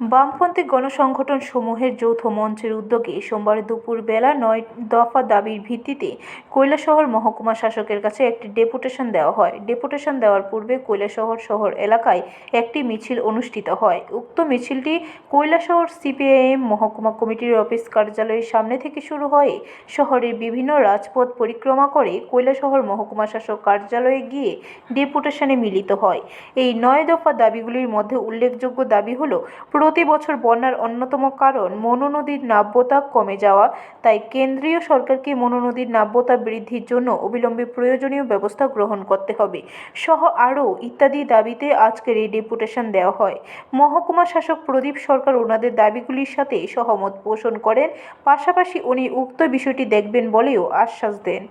বামপন্থী গণসংগঠন সমূহের যৌথ মঞ্চের উদ্যোগে সোমবার দুপুর বেলা নয় দফা দাবির ভিত্তিতে কৈলাসহর মহকুমা শাসকের কাছে একটি ডেপুটেশন দেওয়া হয়। ডেপুটেশন দেওয়ার পূর্বে কৈলাসহর শহর এলাকায় একটি মিছিল অনুষ্ঠিত হয়। উক্ত মিছিলটি কৈলাসহর সিপিআইএম মহকুমা কমিটির অফিস কার্যালয়ের সামনে থেকে শুরু হয়ে শহরের বিভিন্ন রাজপথ পরিক্রমা করে কৈলাসহর মহকুমা শাসক কার্যালয়ে গিয়ে ডেপুটেশনে মিলিত হয়। এই নয় দফা দাবিগুলির মধ্যে উল্লেখযোগ্য দাবি হলো প্রতি বছর বন্যার অন্যতম কারণ মনু নদীর নাব্যতা কমে যাওয়া। তাই কেন্দ্রীয় সরকারকে মনু নদীর নাব্যতা বৃদ্ধির জন্য অবিলম্বে প্রয়োজনীয় ব্যবস্থা গ্রহণ করতে হবে সহ আরও ইত্যাদি দাবিতে আজকের এই ডেপুটেশন দেওয়া হয়। মহকুমা শাসক প্রদীপ সরকার ওনাদের দাবিগুলির সাথে সহমত পোষণ করেন। পাশাপাশি উনি উক্ত বিষয়টি দেখবেন বলেও আশ্বাস দেন।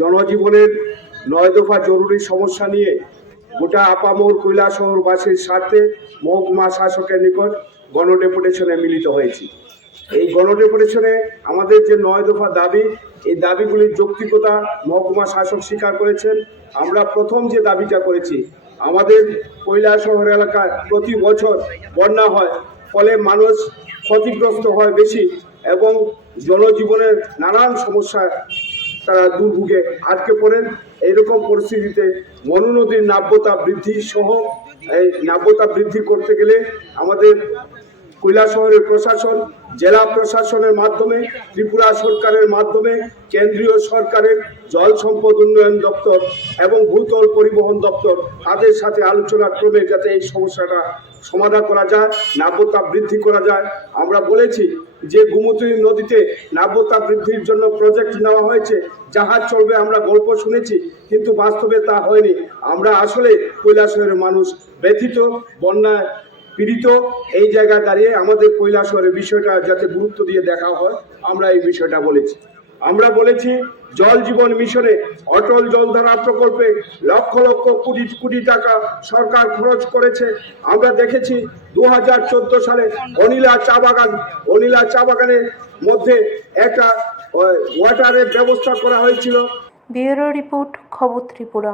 জনজীবনের নয় দফা জরুরি সমস্যা নিয়ে গোটা আপামোর কৈলাসহরবাসীর স্বার্থে মহকুমা শাসকের নিকট গণডেপুটেশনে মিলিত হয়েছি। এই গণডেপুটেশনে আমাদের যে নয় দফা দাবি, এই দাবিগুলির যৌক্তিকতা মহকুমা শাসক স্বীকার করেছেন। আমরা প্রথম যে দাবিটা করেছি, আমাদের কৈলা শহর এলাকায় প্রতি বছর বন্যা হয়, ফলে মানুষ ক্ষতিগ্রস্ত হয় বেশি এবং জনজীবনের নানান সমস্যা তারা দুর্ভোগে আটকে পড়েন। এইরকম পরিস্থিতিতে মনু নদীর নাব্যতা বৃদ্ধি সহ এই নাব্যতা বৃদ্ধি করতে গেলে আমাদের কৈলা শহরের প্রশাসন, জেলা প্রশাসনের মাধ্যমে, ত্রিপুরা সরকারের মাধ্যমে, কেন্দ্রীয় সরকারের জল সম্পদ উন্নয়ন দপ্তর এবং ভূতল পরিবহন দপ্তর তাদের সাথে আলোচনা ক্রমে যাতে এই সমস্যাটা সমাধান করা যায়, নাব্যতা বৃদ্ধি করা যায়। আমরা বলেছি যে গোমতী নদীতে নাব্যতা বৃদ্ধির জন্য প্রজেক্ট নেওয়া হয়েছে জাহাজ চলবে আমরা গল্প শুনেছি, কিন্তু বাস্তবে তা হয়নি। আমরা আসলে কৈলাসহরের মানুষ, ব্যথিত, বন্যায় পীড়িত, এই জায়গায় দাঁড়িয়ে আমাদের কৈলাসহরের বিষয়টা যাতে গুরুত্ব দিয়ে দেখা হয়, আমরা এই বিষয়টা বলেছি। আমরা বলেছি জল জীবন মিশনে অটল জলধারা প্রকল্পে লক্ষ লক্ষ কোটি কোটি টাকা সরকার খরচ করেছে। আমরা দেখেছি দু হাজার চোদ্দ সালে অনিলা চা বাগান, অনিলা চা বাগানের মধ্যে একটা ওয়াটারের ব্যবস্থা করা হয়েছিল। ব্যুরো রিপোর্ট, খবর ত্রিপুরা।